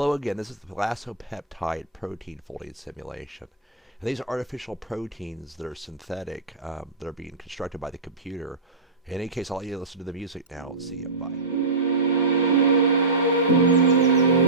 Hello again, this is the Lasso Peptide protein folding simulation. And these are artificial proteins that are synthetic, that are being constructed by the computer. In any case, I'll let you listen to the music now. See you. Bye.